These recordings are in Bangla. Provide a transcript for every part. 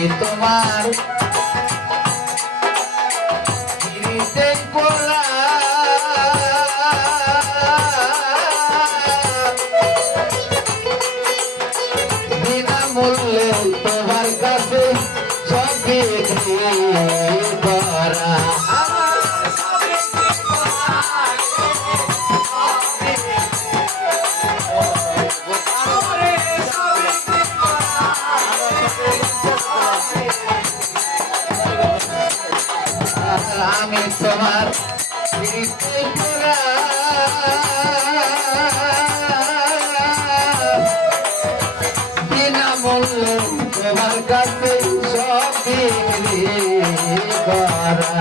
আমি তোমার পিড়িতে পড়া বিনামূল্যে তোমার কাছে সব বিক্রি করা আমি তোমার পিড়িতে পড়া বিনামূল্যে তোমার কাছে সব বিক্রি করা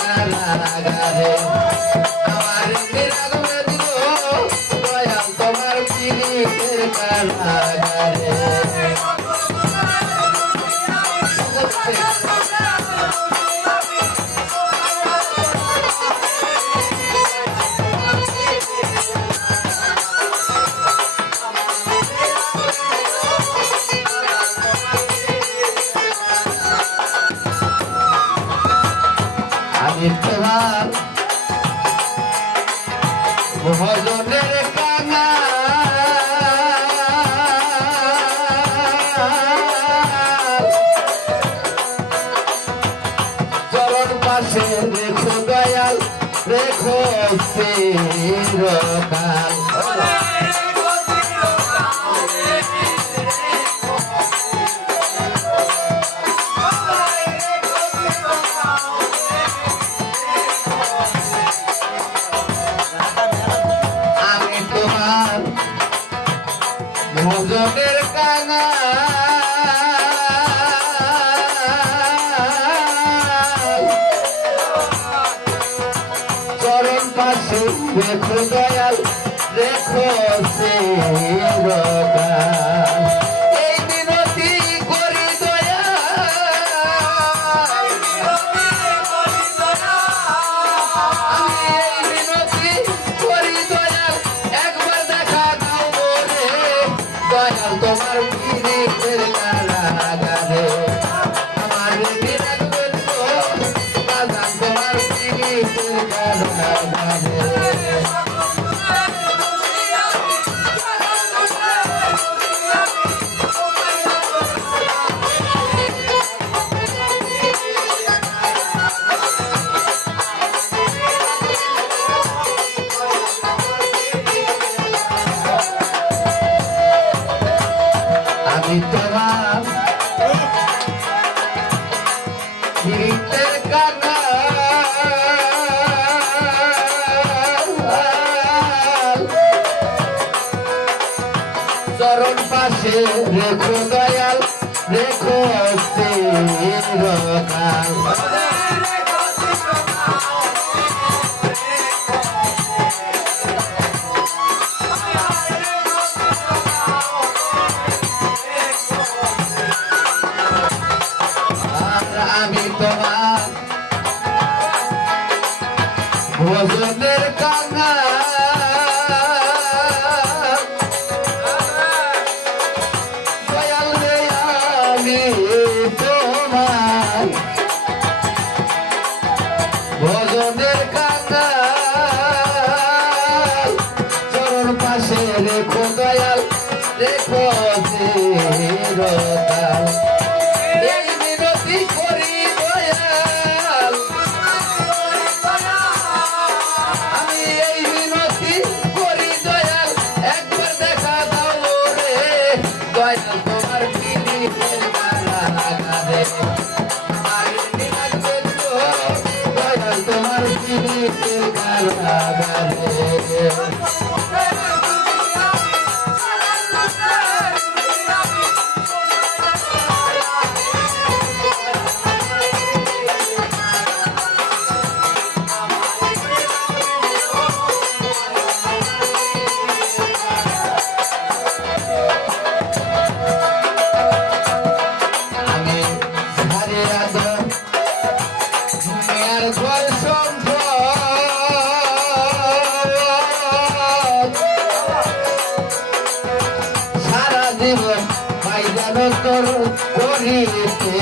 কারাগারে আমার নিরাগমে দিল দয়াল তোমার পিড়িতের কারাগারে আমি তোমার ভজনের কানা চরণ পাশে রেখো দয়াল রেখো চিরকাল ভজনের কানা চরণ পাশে রেখো দয়াল রেখো চিরকাল এই মিনতি করি দয়াল আমি এই মিনতি করি দয়াল একবার দেখা দাও বলে দয়াল তোমার পিড়িতের কারাগারে আমার নিরাগমে দিল বাজান তোমার পিড়িতের কারাগারে আমি তোমার পিড়িতের কানা চরণ পাশে রেখো দয়াল রেখো চিরকাল আমি তোমার ভজনের কানা দয়াল রে আমি তোমার ভজনের কানা চরণ পাশে রেখো দয়াল রেখো চিরকাল করি দয়াল আমি এই মিনতি করি দয়াল একবার দেখা দাও রে দয়াল তোমার পিড়িতের কারাগারে আমার নিরাগমে দিল দয়াল তোমার পিড়িতের কারাগারে আমি তোর করিতে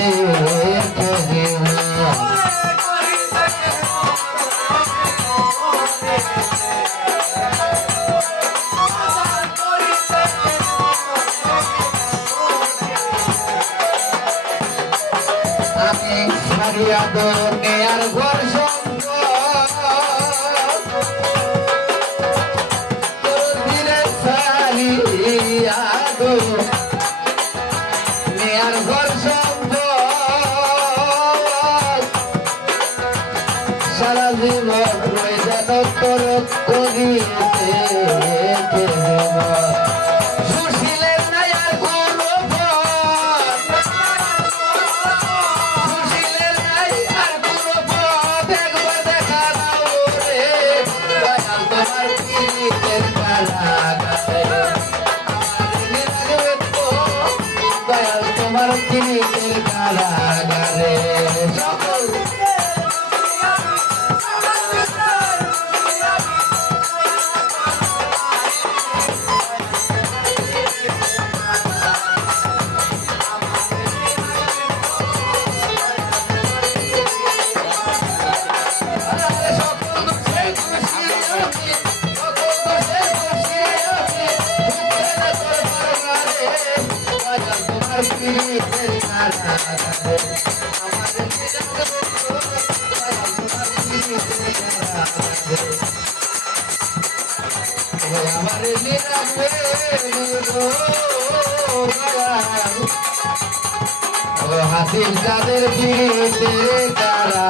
আমি সারিয়া দুনিয়ার ঘর সঙ্গ তোর দিনে সারিয়া দুনিয়ার ঘর সঙ্গ সারা জীবন রয়ে যেন তোর করিতে সুশীলের নাই আর কোনো সুশীলের নাই আর কোনো পথ একবার দেখা দাও রে দয়াল তোমার পীড়িতের কারাগারে দয়াল তোমার পীড়িতের কারাগারে সকল হাসির চাঁদের পিড়িতে কারা